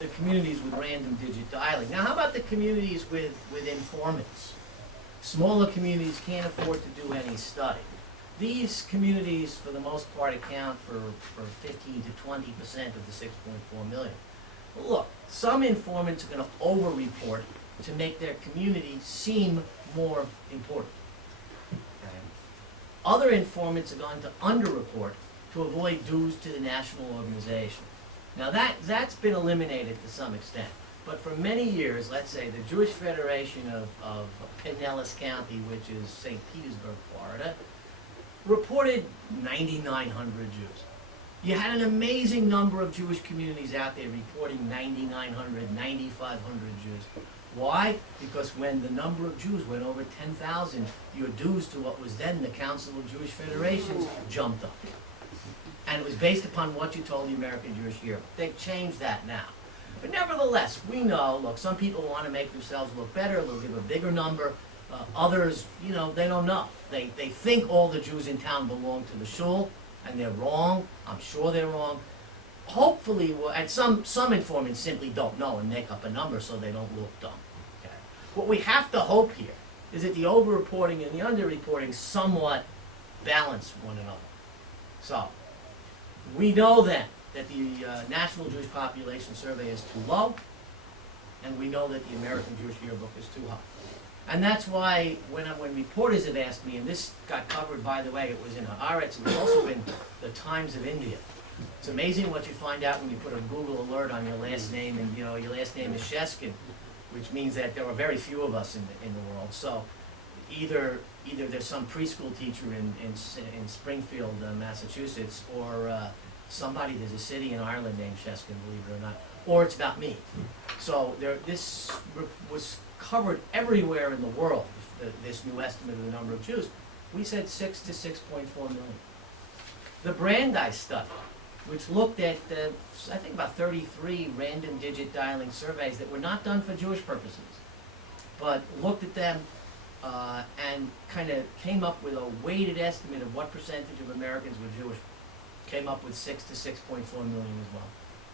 the communities with random digit dialing. Now, how about the communities with informants? Smaller communities can't afford to do any study. These communities, for the most part, account for 15 to 20% of the 6.4 million. Well, look, some informants are going to over-report to make their community seem more important. Okay. Other informants are going to under-report to avoid dues to the national organization. Now that's been eliminated to some extent, but for many years, let's say the Jewish Federation of Pinellas County, which is St. Petersburg, Florida, reported 9,900 Jews. You had an amazing number of Jewish communities out there reporting 9,900, 9,500 Jews. Why? Because when the number of Jews went over 10,000, your dues to what was then the Council of Jewish Federations jumped up. And it was based upon what you told the American Jewish Yearbook. They've changed that now. But nevertheless, we know, look, some people want to make themselves look better, they'll give a bigger number. Others, you know, they don't know. They think all the Jews in town belong to the shul, and they're wrong. I'm sure they're wrong. Hopefully, and some informants simply don't know and make up a number so they don't look dumb. Okay. What we have to hope here is that the over-reporting and the under-reporting somewhat balance one another. So, we know then that the National Jewish Population Survey is too low, and we know that the American Jewish Yearbook is too high. And that's why when reporters have asked me, and this got covered, by the way, it was in Haaretz, it was also in the Times of India. It's amazing what you find out when you put a Google alert on your last name, and you know your last name is Sheskin, which means that there are very few of us in the world. So either there's some preschool teacher in Springfield, Massachusetts, or there's a city in Ireland named Sheskin, believe it or not, or it's about me. So this was covered everywhere in the world, this new estimate of the number of Jews. We said 6 to 6.4 million. The Brandeis study, which looked at, I think about 33 random digit dialing surveys that were not done for Jewish purposes, but looked at them and kind of came up with a weighted estimate of what percentage of Americans were Jewish. Came up with 6 to 6.4 million as well.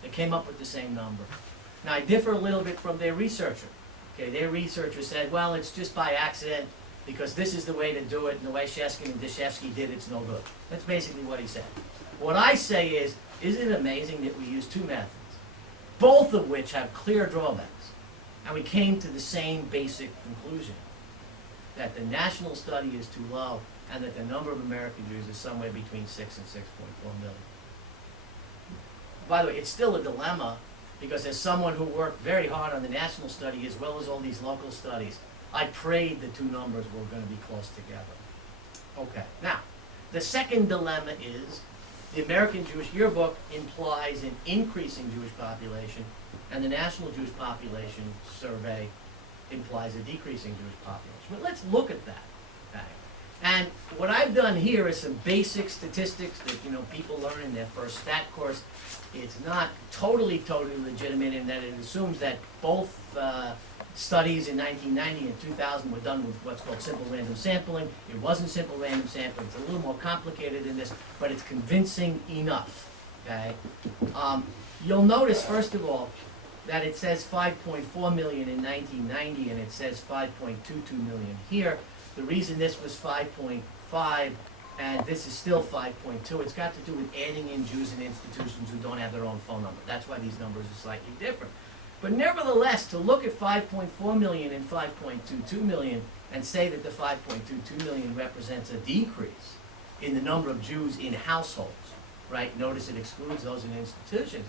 They came up with the same number. Now, I differ a little bit from their researcher. Okay, their researcher said, well, it's just by accident because this is the way to do it, and the way Sheskin and Deshevsky did it's no good. That's basically what he said. What I say is, isn't it amazing that we use two methods, both of which have clear drawbacks, and we came to the same basic conclusion, that the national study is too low, and that the number of American Jews is somewhere between 6 and 6.4 million. By the way, it's still a dilemma, because as someone who worked very hard on the national study as well as all these local studies, I prayed the two numbers were going to be close together. Okay, now, the second dilemma is the American Jewish Yearbook implies an increasing Jewish population, and the National Jewish Population Survey implies a decreasing Jewish population. But let's look at that. Okay? And what I've done here is some basic statistics that people learn in their first stat course. It's not totally legitimate in that it assumes that both studies in 1990 and 2000 were done with what's called simple random sampling. It wasn't simple random sampling. It's a little more complicated than this, but it's convincing enough. Okay? You'll notice, first of all, that it says 5.4 million in 1990 and it says 5.22 million here. The reason this was 5.5 and this is still 5.2, it's got to do with adding in Jews in institutions who don't have their own phone number. That's why these numbers are slightly different. But nevertheless, to look at 5.4 million and 5.22 million and say that the 5.22 million represents a decrease in the number of Jews in households, right? Notice it excludes those in institutions,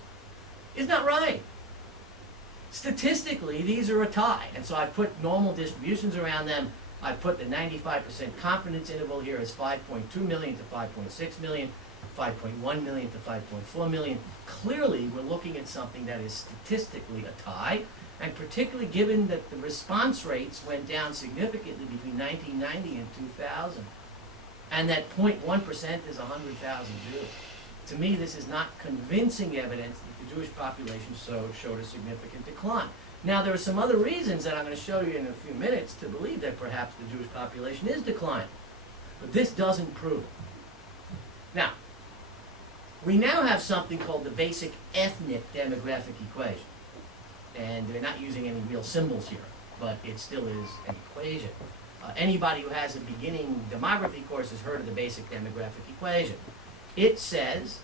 is not right. Statistically, these are a tie, and so I put normal distributions around them. I put the 95% confidence interval here as 5.2 million to 5.6 million, 5.1 million to 5.4 million. Clearly, we're looking at something that is statistically a tie, and particularly given that the response rates went down significantly between 1990 and 2000, and that 0.1% is 100,000 Jews. To me, this is not convincing evidence that the Jewish population showed a significant decline. Now, there are some other reasons that I'm going to show you in a few minutes to believe that perhaps the Jewish population is declining. But this doesn't prove it. Now, we now have something called the basic ethnic demographic equation. and they're not using any real symbols here, but it still is an equation. Anybody who has a beginning demography course has heard of the basic demographic equation. It says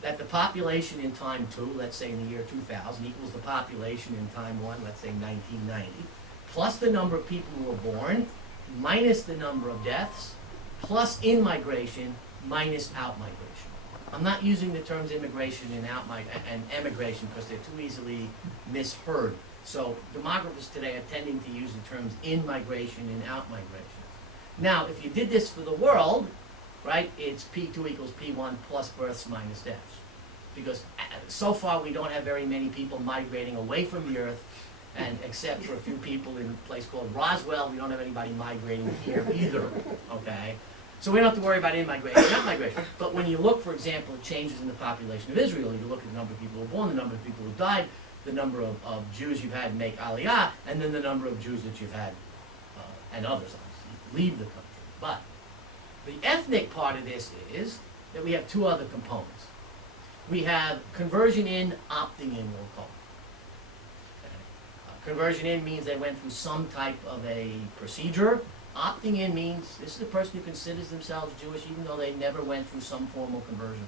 that the population in time 2, let's say in the year 2000, equals the population in time 1, let's say 1990, plus the number of people who were born, minus the number of deaths, plus in-migration, minus out-migration. I'm not using the terms immigration and emigration because they're too easily misheard. So demographers today are tending to use the terms in-migration and out-migration. Now, if you did this for the world, right, it's P2 equals P1 plus births minus deaths. Because so far we don't have very many people migrating away from the earth, and except for a few people in a place called Roswell, we don't have anybody migrating here either, okay? So we don't have to worry about in-migration and out-migration. But when you look, for example, at changes in the population of Israel, you look at the number of people who were born, the number of people who died, the number of Jews you've had make Aliyah, and then the number of Jews that you've had, and others, obviously, leave the country. But the ethnic part of this is that we have two other components. We have conversion in, opting in, we'll call it. Okay. Conversion in means they went through some type of a procedure. Opting in means this is a person who considers themselves Jewish even though they never went through some formal conversion.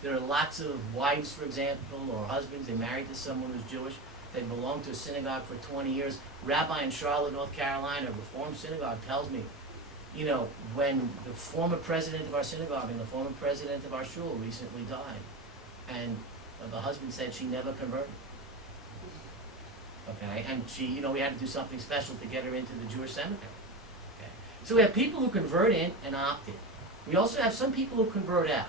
There are lots of wives, for example, or husbands, they're married to someone who's Jewish. They belong to a synagogue for 20 years. Rabbi in Charlotte, North Carolina, a Reformed synagogue, tells me, you know, when the former president of our synagogue and the former president of our shul recently died, and the husband said she never converted. Okay, and she, you know, we had to do something special to get her into the Jewish cemetery. Okay, so we have people who convert in and opt in. We also have some people who convert out.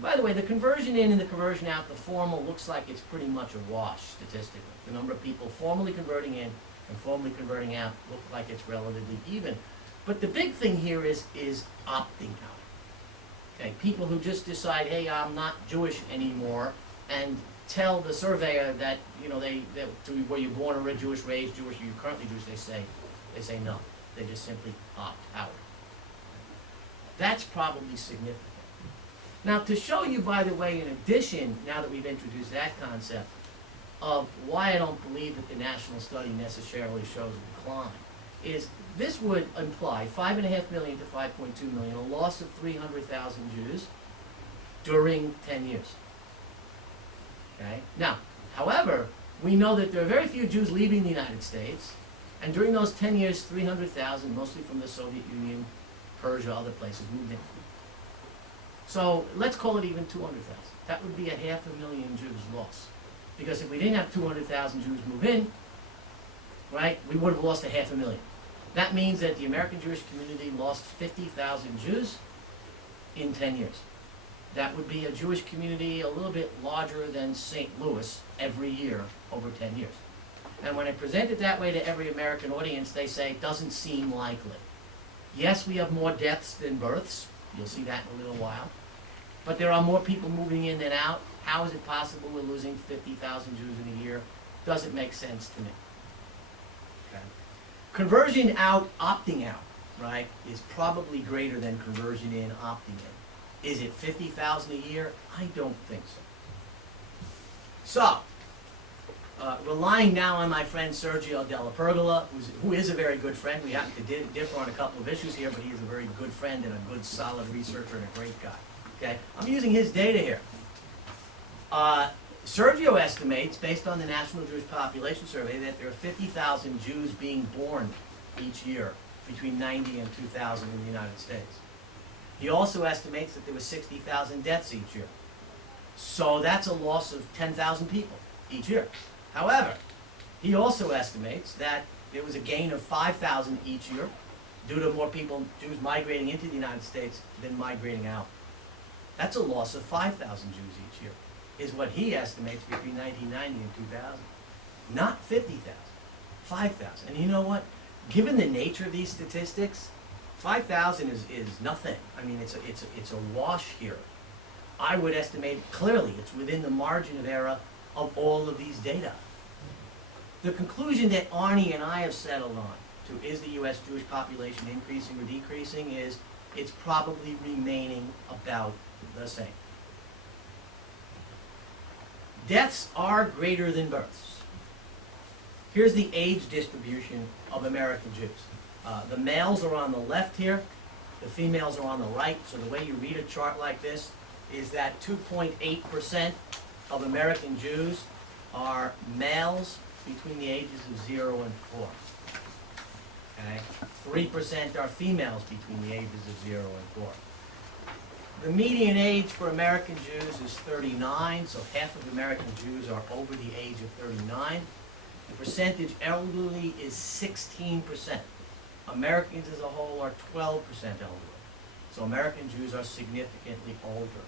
By the way, the conversion in and the conversion out, the formal looks like it's pretty much a wash statistically. The number of people formally converting in and formally converting out look like it's relatively even. But the big thing here is opting out. Okay, people who just decide, hey, I'm not Jewish anymore, and tell the surveyor that, you know, were you born or Jewish, raised Jewish, or you're currently Jewish, they say no. They just simply opt out. That's probably significant. Now, to show you, by the way, in addition, now that we've introduced that concept, of why I don't believe that the national study necessarily shows a decline, is this would imply 5.5 million to 5.2 million, a loss of 300,000 Jews during 10 years. Okay? Now, however, we know that there are very few Jews leaving the United States, and during those 10 years, 300,000, mostly from the Soviet Union, Persia, other places, moved in. So let's call it even 200,000. That would be 500,000 Jews lost. Because if we didn't have 200,000 Jews move in, right, we would have lost 500,000. That means that the American Jewish community lost 50,000 Jews in 10 years. That would be a Jewish community a little bit larger than St. Louis every year over 10 years. And when I present it that way to every American audience, they say, it doesn't seem likely. Yes, we have more deaths than births. You'll see that in a little while. But there are more people moving in than out. How is it possible we're losing 50,000 Jews in a year? Doesn't make sense to me. Okay. Conversion out, opting out, right, is probably greater than conversion in, opting in. Is it 50,000 a year? I don't think so. So, relying now on my friend Sergio Della Pergola, who is a very good friend. We happen to differ on a couple of issues here, but he is a very good friend and a good, solid researcher and a great guy. Okay, I'm using his data here. Sergio estimates, based on the National Jewish Population Survey, that there are 50,000 Jews being born each year between 90 and 2000 in the United States. He also estimates that there were 60,000 deaths each year. So that's a loss of 10,000 people each year. However, he also estimates that there was a gain of 5,000 each year due to more people, Jews migrating into the United States than migrating out. That's a loss of 5,000 Jews each year, is what he estimates between 1990 and 2000. Not 50,000, 5,000. And you know what? Given the nature of these statistics, 5,000 is nothing. I mean, it's a wash here. I would estimate clearly it's within the margin of error of all of these data. The conclusion that Arnie and I have settled on to is the U.S. Jewish population increasing or decreasing is it's probably remaining about the same. Deaths are greater than births. Here's the age distribution of American Jews. The males are on the left here, the females are on the right. So the way you read a chart like this is that 2.8% of American Jews are males between the ages of 0 and 4. Okay? 3% are females between the ages of 0 and 4. The median age for American Jews is 39, so half of American Jews are over the age of 39. The percentage elderly is 16%. Americans as a whole are 12% elderly. So American Jews are significantly older.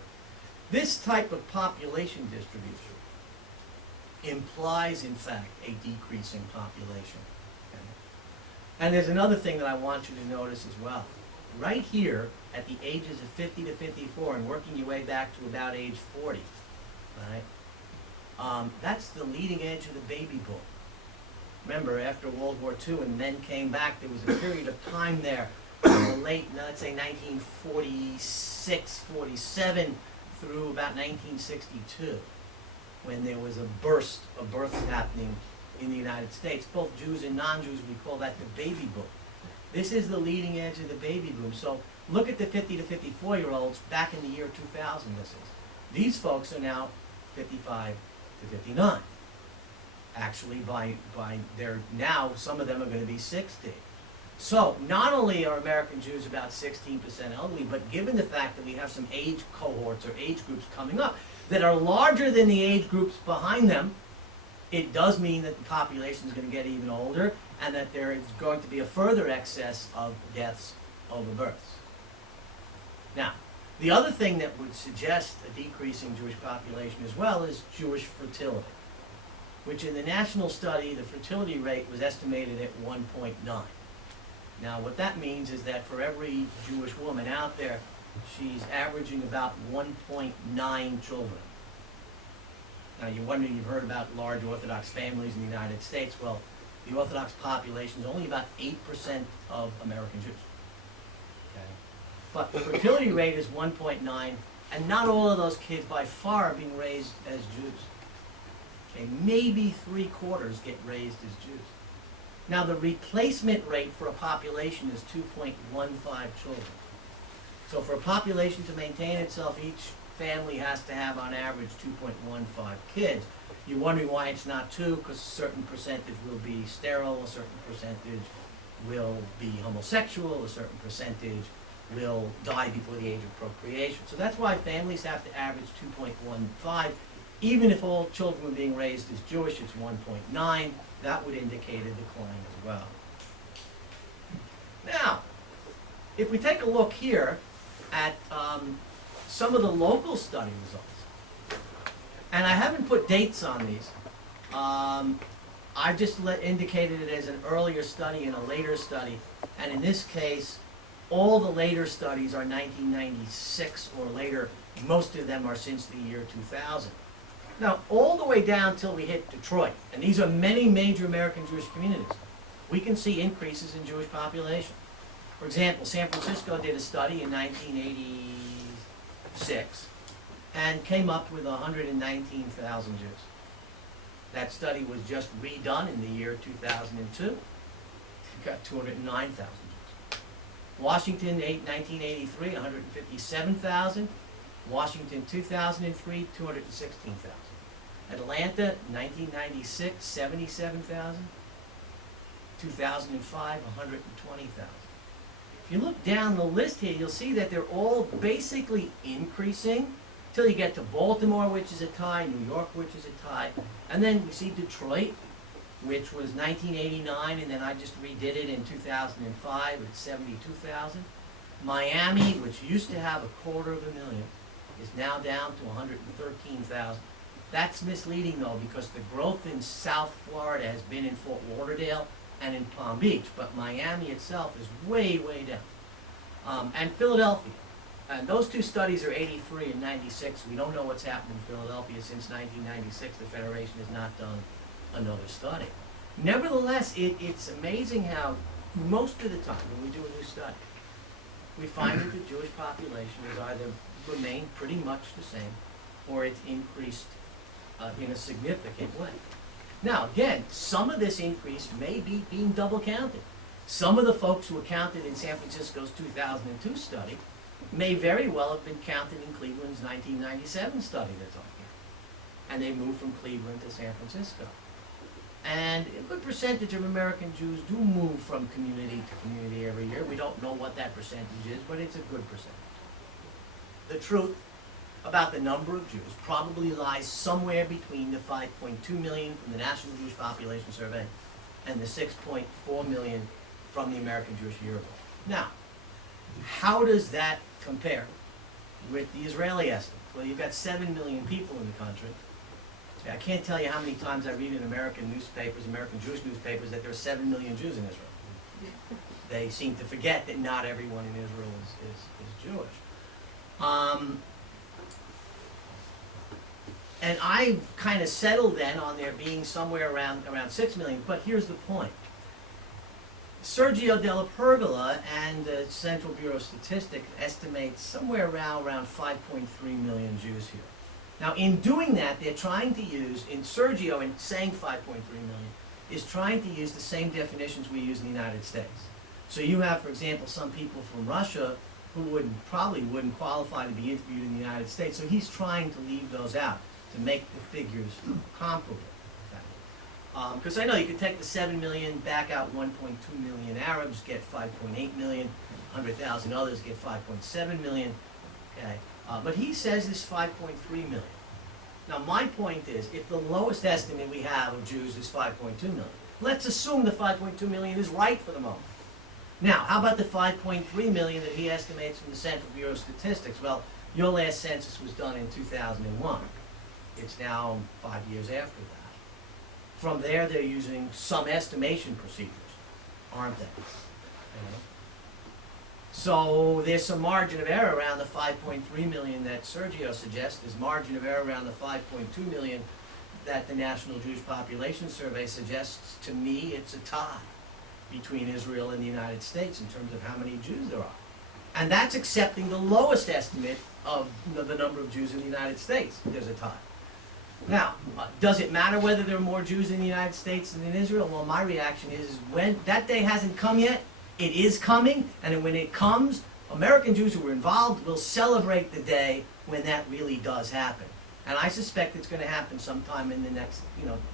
This type of population distribution implies, in fact, a decreasing population. Okay? And there's another thing that I want you to notice as well. Right here, at the ages of 50 to 54, and working your way back to about age 40, right? That's the leading edge of the baby boom. Remember, after World War II and men came back, there was a period of time there from the late, let's say 1946, 47, through about 1962, when there was a burst of births happening in the United States. Both Jews and non-Jews, we call that the baby boom. This is the leading edge of the baby boom. So look at the 50 to 54-year-olds back in the year 2000, this is. These folks are now 55 to 59. Actually, by their now, some of them are going to be 60. So not only are American Jews about 16% elderly, but given the fact that we have some age cohorts or age groups coming up that are larger than the age groups behind them, it does mean that the population is going to get even older and that there is going to be a further excess of deaths over births. Now, the other thing that would suggest a decreasing Jewish population as well is Jewish fertility, which in the national study, the fertility rate was estimated at 1.9. Now, what that means is that for every Jewish woman out there, she's averaging about 1.9 children. Now, you're wondering, you've heard about large Orthodox families in the United States. Well, the Orthodox population is only about 8% of American Jews. Okay? But the fertility rate is 1.9, and not all of those kids by far are being raised as Jews. Okay, maybe 3/4 get raised as Jews. Now, the replacement rate for a population is 2.15 children. So for a population to maintain itself, each family has to have on average 2.15 kids. You're wondering why it's not 2, because a certain percentage will be sterile, a certain percentage will be homosexual, a certain percentage will die before the age of procreation. So that's why families have to average 2.15. Even if all children were being raised as Jewish, it's 1.9. That would indicate a decline as well. Now, if we take a look here at some of the local study results, and I haven't put dates on these. I've just indicated it as an earlier study and a later study, and in this case, all the later studies are 1996 or later. Most of them are since the year 2000. Now, all the way down till we hit Detroit, and these are many major American Jewish communities, we can see increases in Jewish population. For example, San Francisco did a study in 1986 and came up with 119,000 Jews. That study was just redone in the year 2002. It got 209,000 Jews. Washington, 1983, 157,000. Washington, 2003, 216,000. Atlanta, 1996, 77,000. 2005, 120,000. If you look down the list here, you'll see that they're all basically increasing till you get to Baltimore, which is a tie, New York, which is a tie, and then we see Detroit, which was 1989, and then I just redid it in 2005 at 72,000. Miami, which used to have 250,000, is now down to 113,000. That's misleading though, because the growth in South Florida has been in Fort Lauderdale and in Palm Beach, but Miami itself is way, way down. And Philadelphia. And those two studies are 83 and 96. We don't know what's happened in Philadelphia since 1996. The Federation has not done another study. Nevertheless, it's amazing how most of the time when we do a new study, we find that the Jewish population has either remained pretty much the same or it's increased in a significant way. Now, again, some of this increase may be being double counted. Some of the folks who were counted in San Francisco's 2002 study may very well have been counted in Cleveland's 1997 study that's on here. And they moved from Cleveland to San Francisco. And a good percentage of American Jews do move from community to community every year. We don't know what that percentage is, but it's a good percentage. The truth about the number of Jews probably lies somewhere between the 5.2 million from the National Jewish Population Survey and the 6.4 million from the American Jewish Yearbook. Now, how does that compare with the Israeli estimate? Well, you've got 7 million people in the country. I can't tell you how many times I read in American newspapers, American Jewish newspapers, that there are 7 million Jews in Israel. They seem to forget that not everyone in Israel is Jewish. And I kind of settled then on there being somewhere around 6 million, but here's the point. Sergio Della Pergola and the Central Bureau of Statistics estimates somewhere around 5.3 million Jews here. Now, in doing that, they're trying to use, in Sergio, in saying 5.3 million, is trying to use the same definitions we use in the United States. So you have, for example, some people from Russia who probably wouldn't qualify to be interviewed in the United States. So he's trying to leave those out to make the figures comparable. Because I know you could take the 7 million, back out 1.2 million Arabs, get 5.8 million, 100,000 others get 5.7 million. Okay. But he says this 5.3 million. Now my point is, if the lowest estimate we have of Jews is 5.2 million, let's assume the 5.2 million is right for the moment. Now, how about the 5.3 million that he estimates from the Central Bureau of Statistics? Well, your last census was done in 2001. It's now 5 years after that. From there, they're using some estimation procedures, aren't they? You know? So there's some margin of error around the 5.3 million that Sergio suggests. There's margin of error around the 5.2 million that the National Jewish Population Survey suggests. To me, it's a tie between Israel and the United States in terms of how many Jews there are. And that's accepting the lowest estimate of the number of Jews in the United States. There's a tie. Now, does it matter whether there are more Jews in the United States than in Israel? Well, my reaction is when that day hasn't come yet, it is coming, and when it comes, American Jews who were involved will celebrate the day when that really does happen. And I suspect it's going to happen sometime in the next,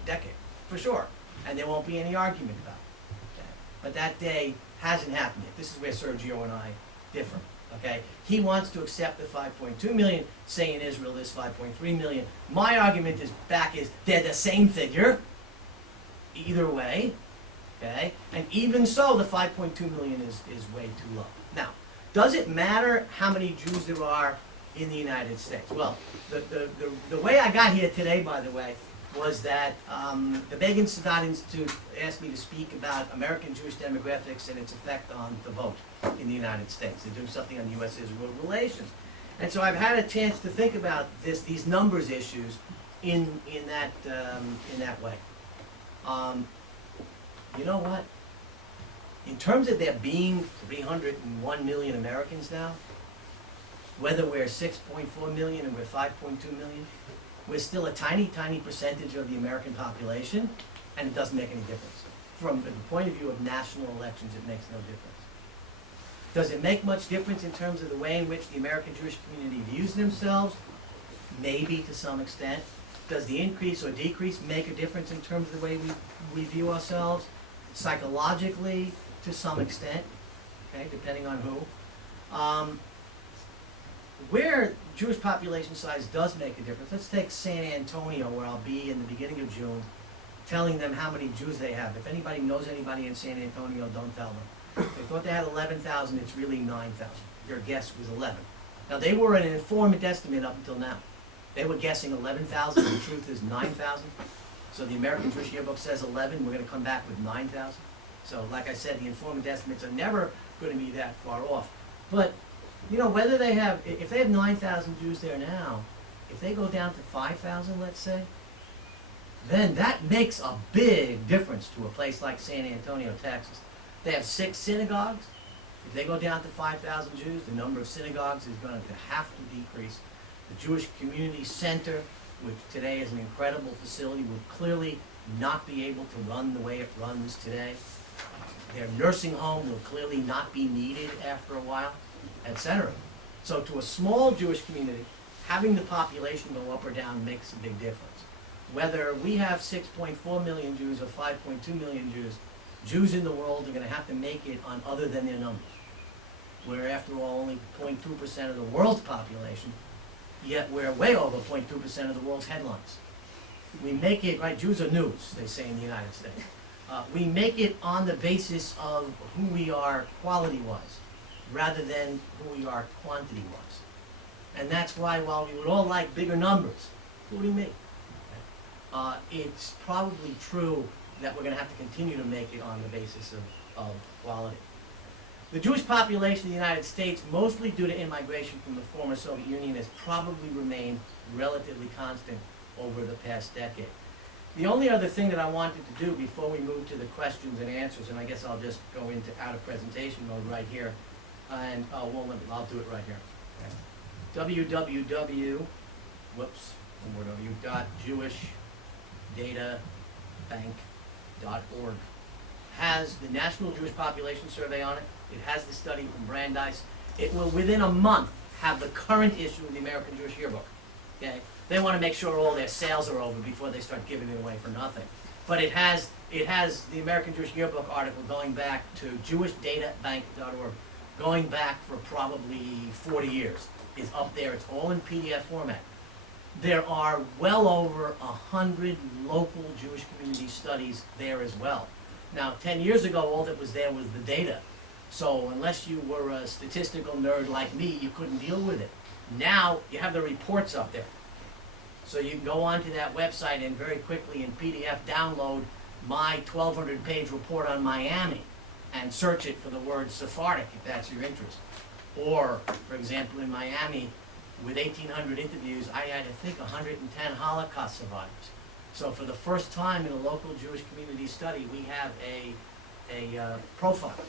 decade, for sure. And there won't be any argument about it. Okay? But that day hasn't happened yet. This is where Sergio and I differ. Okay? He wants to accept the 5.2 million, say in Israel there's 5.3 million. My argument is they're the same figure, either way. Okay? And even so, the 5.2 million is way too low. Now, does it matter how many Jews there are in the United States? Well, the way I got here today, by the way, was that the Begin Sadat Institute asked me to speak about American Jewish demographics and its effect on the vote in the United States. They're doing something on U.S.-Israel relations. And so I've had a chance to think about these numbers issues in that way. You know what? In terms of there being 301 million Americans now, whether we're 6.4 million and we're 5.2 million, we're still a tiny, tiny percentage of the American population, and it doesn't make any difference. From the point of view of national elections, it makes no difference. Does it make much difference in terms of the way in which the American Jewish community views themselves? Maybe to some extent. Does the increase or decrease make a difference in terms of the way we view ourselves? Psychologically, to some extent, okay, depending on who. Where Jewish population size does make a difference, let's take San Antonio, where I'll be in the beginning of June, telling them how many Jews they have. If anybody knows anybody in San Antonio, don't tell them. They thought they had 11,000, it's really 9,000. Your guess was 11. Now, they were an informant estimate up until now. They were guessing 11,000, the truth is 9,000. So the American Jewish Yearbook says 11, we're going to come back with 9,000. So like I said, the informant estimates are never going to be that far off. But, whether they have, if they have 9,000 Jews there now, if they go down to 5,000, let's say, then that makes a big difference to a place like San Antonio, Texas. They have 6 synagogues. If they go down to 5,000 Jews, the number of synagogues is going to have to decrease. The Jewish Community Center, which today is an incredible facility, will clearly not be able to run the way it runs today. Their nursing home will clearly not be needed after a while, etc. So to a small Jewish community, having the population go up or down makes a big difference. Whether we have 6.4 million Jews or 5.2 million Jews, Jews in the world are going to have to make it on other than their numbers. We're, after all, only 0.2% of the world's population, yet we're way over 0.2% of the world's headlines. We make it, right, Jews are news, they say in the United States. We make it on the basis of who we are quality-wise, rather than who we are quantity-wise. And that's why, while we would all like bigger numbers, including me, it's probably true that we're going to have to continue to make it on the basis of quality. The Jewish population in the United States, mostly due to immigration from the former Soviet Union, has probably remained relatively constant over the past decade. The only other thing that I wanted to do before we move to the questions and answers, and I guess I'll just go into out of presentation mode right here, and I'll do it right here. www.jewishdatabank.org has the National Jewish Population Survey on it. It has the study from Brandeis. It will, within a month, have the current issue of the American Jewish Yearbook. Okay? They want to make sure all their sales are over before they start giving it away for nothing. But it has the American Jewish Yearbook article going back to jewishdatabank.org, going back for probably 40 years. It's up there. It's all in PDF format. There are well over 100 local Jewish community studies there as well. Now, 10 years ago, all that was there was the data. So unless you were a statistical nerd like me, you couldn't deal with it. Now, you have the reports up there. So you can go onto that website and very quickly in PDF download my 1,200-page report on Miami and search it for the word Sephardic, if that's your interest. Or, for example, in Miami, with 1,800 interviews, I had, I think, 110 Holocaust survivors. So for the first time in a local Jewish community study, we have a profile,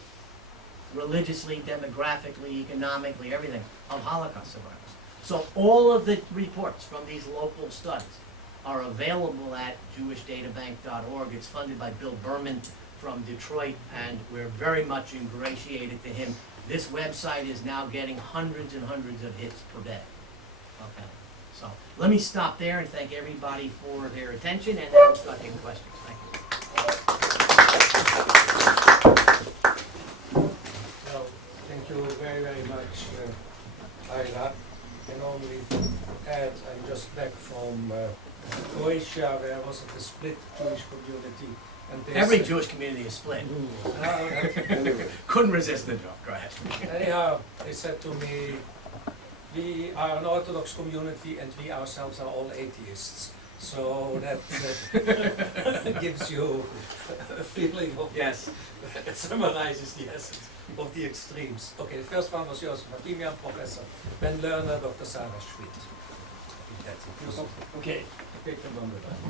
religiously, demographically, economically, everything, of Holocaust survivors. So all of the reports from these local studies are available at jewishdatabank.org. It's funded by Bill Berman from Detroit, and we're very much ingratiated to him. This website is now getting hundreds and hundreds of hits per day. Okay, so let me stop there and thank everybody for their attention, and then we'll start taking questions. Thank you. Well, thank you very, very much, Ira. I can only add, I'm just back from Croatia, where I was at a split Jewish community. And Every Jewish community is split. Couldn't resist the joke. Go ahead. Anyhow, they said to me, we are an Orthodox community and we ourselves are all atheists. So that gives you a feeling of, yes, summarizes the essence of the extremes. Okay, the first one was Joseph Hatimian, Professor, Ben Lerner, Dr. Sarah Schmidt. That's it. Joseph. Okay.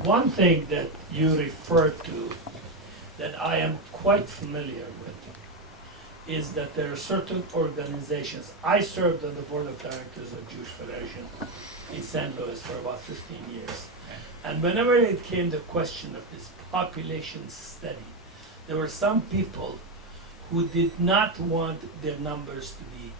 One thing that you referred to that I am quite familiar with is that there are certain organizations. I served on the board of directors of Jewish Federation in St. Louis for about 15 years. And whenever it came the question of this population study, there were some people who did not want their numbers to be,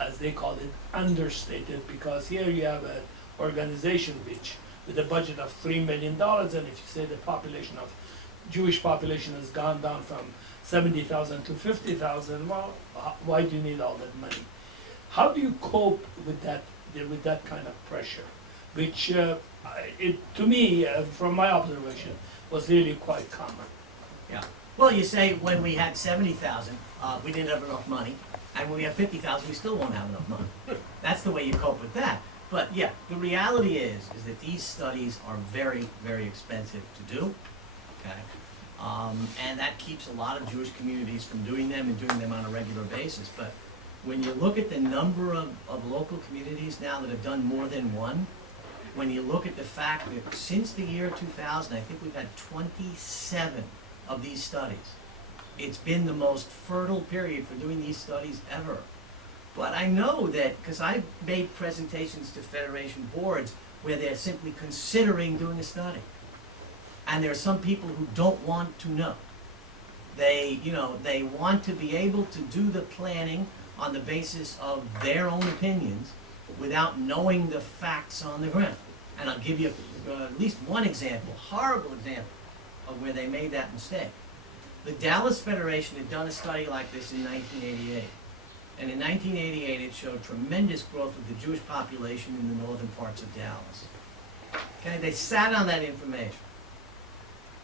as they call it, understated, because here you have an organization which with a budget of $3 million, and if you say the population of Jewish population has gone down from 70,000 to 50,000, well, why do you need all that money? How do you cope with that kind of pressure, which to me, from my observation, was really quite common? Yeah. Well, you say when we had 70,000, we didn't have enough money, and when we have 50,000, we still won't have enough money. That's the way you cope with that. But yeah, the reality is that these studies are very, very expensive to do, okay? And that keeps a lot of Jewish communities from doing them and doing them on a regular basis. But when you look at the number of local communities now that have done more than one, when you look at the fact that since the year 2000, I think we've had 27 of these studies. It's been the most fertile period for doing these studies ever. But I know that, because I've made presentations to Federation boards where they're simply considering doing a study. And there are some people who don't want to know. They, they want to be able to do the planning on the basis of their own opinions without knowing the facts on the ground. And I'll give you at least one example, horrible example, of where they made that mistake. The Dallas Federation had done a study like this in 1988. And in 1988, it showed tremendous growth of the Jewish population in the northern parts of Dallas. Okay, they sat on that information.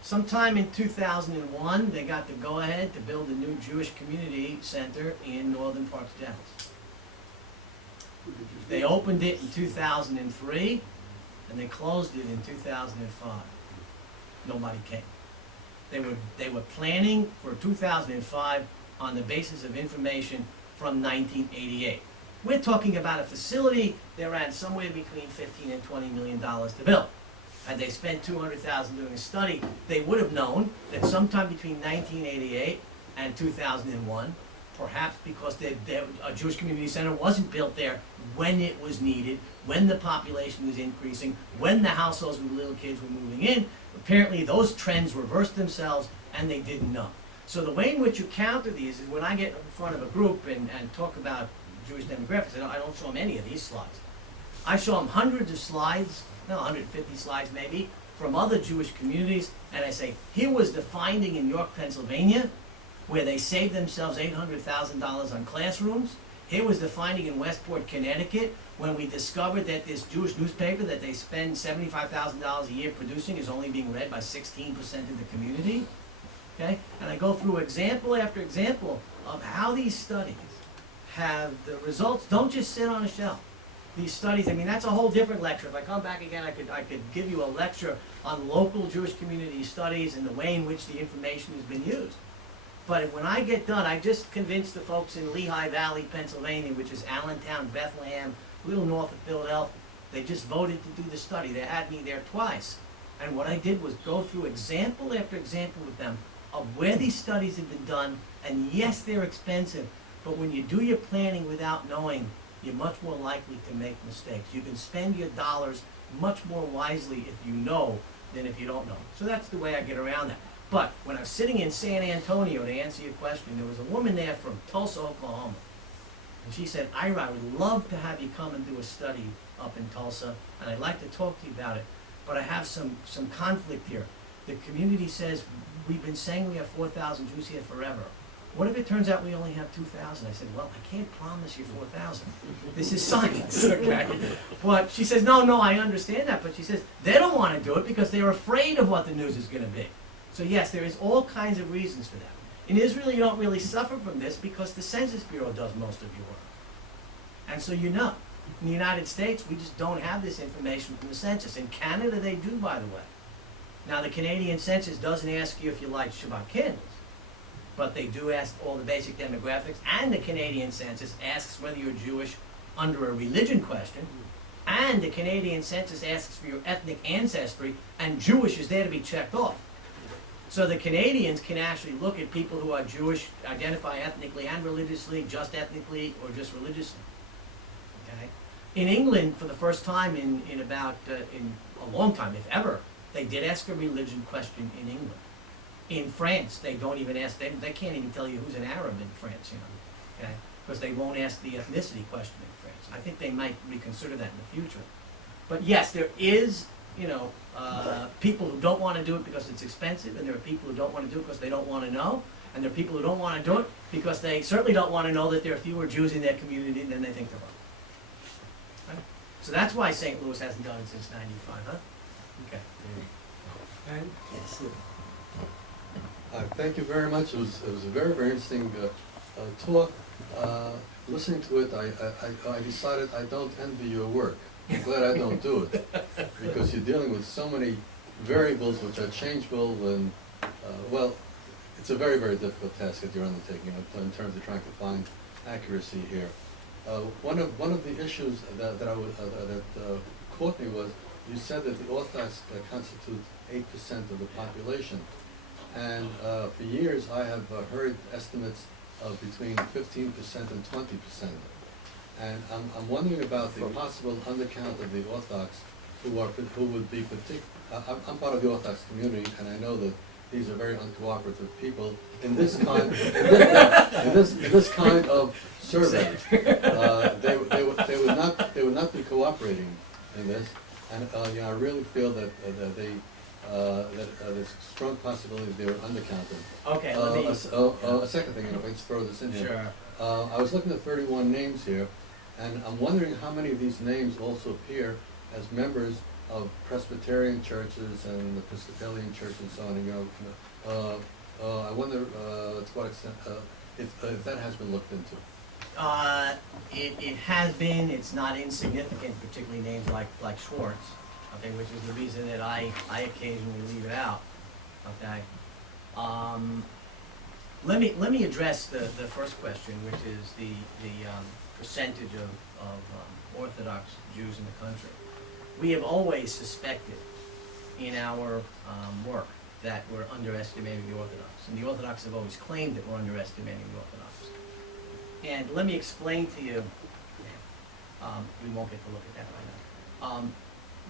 Sometime in 2001, they got the go-ahead to build a new Jewish community center in northern parts of Dallas. They opened it in 2003, and they closed it in 2005. Nobody came. They were planning for 2005 on the basis of information from 1988. We're talking about a facility that ran somewhere between $15 and $20 million to build. Had they spent $200,000 doing a study, they would have known that sometime between 1988 and 2001, perhaps because a Jewish community center wasn't built there when it was needed, when the population was increasing, when the households with little kids were moving in, apparently those trends reversed themselves and they didn't know. So the way in which you counter these is when I get in front of a group and talk about Jewish demographics, I don't show them any of these slides. I show them hundreds of slides, 150 slides maybe, from other Jewish communities, and I say, here was the finding in York, Pennsylvania, where they saved themselves $800,000 on classrooms. Here was the finding in Westport, Connecticut, when we discovered that this Jewish newspaper that they spend $75,000 a year producing is only being read by 16% of the community. Okay? And I go through example after example of how these studies have the results don't just sit on a shelf. These studies, I mean, that's a whole different lecture. If I come back again, I could give you a lecture on local Jewish community studies and the way in which the information has been used. But when I get done, I just convinced the folks in Lehigh Valley, Pennsylvania, which is Allentown, Bethlehem, a little north of Philadelphia. They just voted to do the study. They had me there twice. And what I did was go through example after example with them of where these studies have been done. And yes, they're expensive, but when you do your planning without knowing, you're much more likely to make mistakes. You can spend your dollars much more wisely if you know than if you don't know. So that's the way I get around that. But when I was sitting in San Antonio to answer your question, there was a woman there from Tulsa, Oklahoma. And she said, Ira, I would love to have you come and do a study up in Tulsa, and I'd like to talk to you about it, but I have some conflict here. The community says, we've been saying we have 4,000 Jews here forever. What if it turns out we only have 2,000? I said, well, I can't promise you 4,000. This is science, okay? But she says, no, I understand that. But she says, they don't want to do it because they're afraid of what the news is going to be. So yes, there is all kinds of reasons for that. In Israel, you don't really suffer from this because the Census Bureau does most of your work. And so you know. In the United States, we just don't have this information from the census. In Canada, they do, by the way. Now, the Canadian census doesn't ask you if you like Shabbat candles, but they do ask all the basic demographics, and the Canadian census asks whether you're Jewish under a religion question, and the Canadian census asks for your ethnic ancestry, and Jewish is there to be checked off. So the Canadians can actually look at people who are Jewish, identify ethnically and religiously, just ethnically or just religiously. Okay? In England, for the first time in a long time, if ever, they did ask a religion question in England. In France, they don't even ask, they can't even tell you who's an Arab in France, okay? Because they won't ask the ethnicity question in France. I think they might reconsider that in the future. But yes, there is, people who don't want to do it because it's expensive, and there are people who don't want to do it because they don't want to know, and there are people who don't want to do it because they certainly don't want to know that there are fewer Jews in their community than they think there are. Right? So that's why St. Louis hasn't done it since '95, huh? Okay. And Yes. Thank you very much. It was a very, very interesting talk. Listening to it, I decided I don't envy your work. I'm glad I don't do it, because you're dealing with so many variables which are changeable, and well, it's a very, very difficult task that you're undertaking in terms of trying to find accuracy here. One of the issues that caught me was you said that the Orthodox constitute 8% of the population. And for years, I have heard estimates of between 15% and 20%. And I'm wondering about the possible undercount of the Orthodox, who would be I'm part of the Orthodox community, and I know that these are very uncooperative people in this kind, in this kind of survey. They would not be cooperating in this, and, you know, I really feel that, there's a strong possibility they were undercounted. Okay, let me, A second thing, and if I just throw this in here. sure. I was looking at 31 names here, and I'm wondering how many of these names also appear as members of Presbyterian churches and Episcopalian churches and so on, and, you know, I wonder, to what extent, if that has been looked into. It has been, it's not insignificant, particularly names like Schwartz, okay, which is the reason that I occasionally leave it out, okay? Let me address the first question, which is the percentage of Orthodox Jews in the country. We have always suspected in our work that we're underestimating the Orthodox, and the Orthodox have always claimed that we're underestimating the Orthodox. And let me explain to you, we won't get to look at that right now.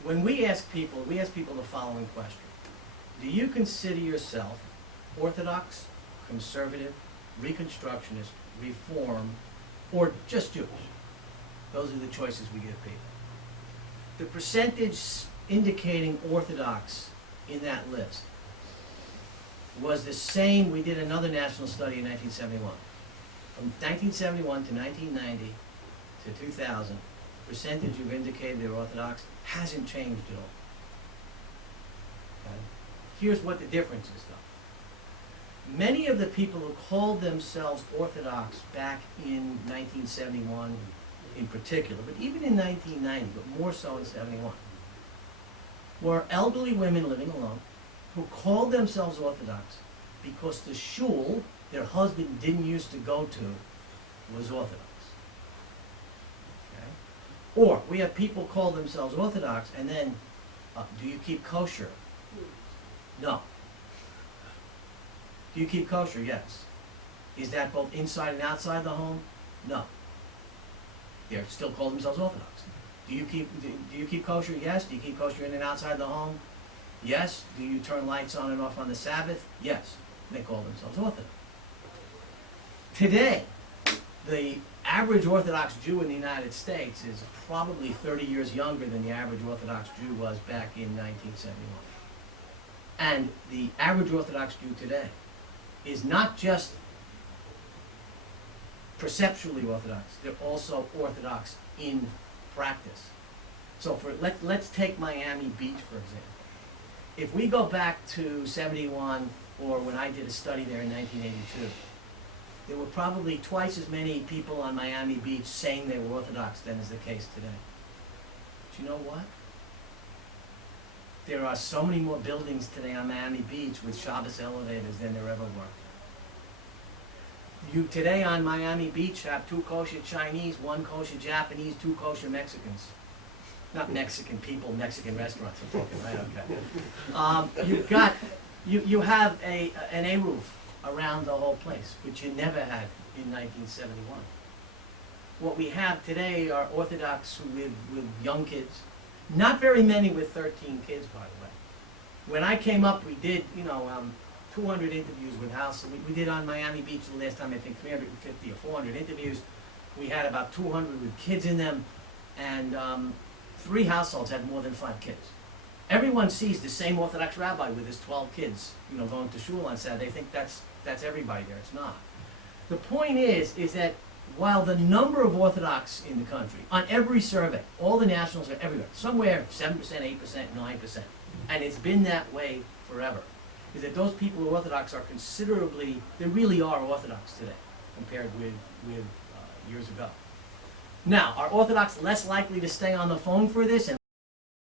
When we ask people the following question: do you consider yourself Orthodox, conservative, Reconstructionist, Reform, or just Jewish? Those are the choices we give people. The percentage indicating Orthodox in that list was the same. We did another national study in 1971. From 1971 to 1990 to 2000, percentage who've indicated they're Orthodox hasn't changed at all. Okay? Here's what the difference is, though. Many of the people who called themselves Orthodox back in 1971 in particular, but even in 1990, but more so in 71, were elderly women living alone who called themselves Orthodox because the shul their husband didn't used to go to was Orthodox. Okay? Or we have people call themselves Orthodox and then, do you keep kosher? No. Do you keep kosher? Yes. Is that both inside and outside the home? No. They still call themselves Orthodox. Do you keep kosher? Yes. Do you keep kosher in and outside the home? Yes. Do you turn lights on and off on the Sabbath? Yes. They call themselves Orthodox. Today, the average Orthodox Jew in the United States is probably 30 years younger than the average Orthodox Jew was back in 1971. And the average Orthodox Jew today is not just perceptually Orthodox, they're also Orthodox in practice. So let's take Miami Beach, for example. If we go back to 71, or when I did a study there in 1982, there were probably twice as many people on Miami Beach saying they were Orthodox than is the case today. But you know what? There are so many more buildings today on Miami Beach with Shabbos elevators than there ever were. You today on Miami Beach have 2 kosher Chinese, 1 kosher Japanese, 2 kosher Mexicans. Not Mexican people, Mexican restaurants we're talking, right? Okay. You have an A-roof around the whole place, which you never had in 1971. What we have today are Orthodox who live with young kids. Not very many with 13 kids, by the way. When I came up, we did, 200 interviews with houses. We did on Miami Beach the last time, I think 350 or 400 interviews. We had about 200 with kids in them, and 3 households had more than 5 kids. Everyone sees the same Orthodox rabbi with his 12 kids, going to shul on Saturday. They think that's everybody there. It's not. The point is that while the number of Orthodox in the country, on every survey, all the nationals are everywhere, somewhere 7%, 8%, 9%, and it's been that way forever, is that those people who are Orthodox are considerably, they really are Orthodox today compared with years ago. Now, are Orthodox less likely to stay on the phone for this and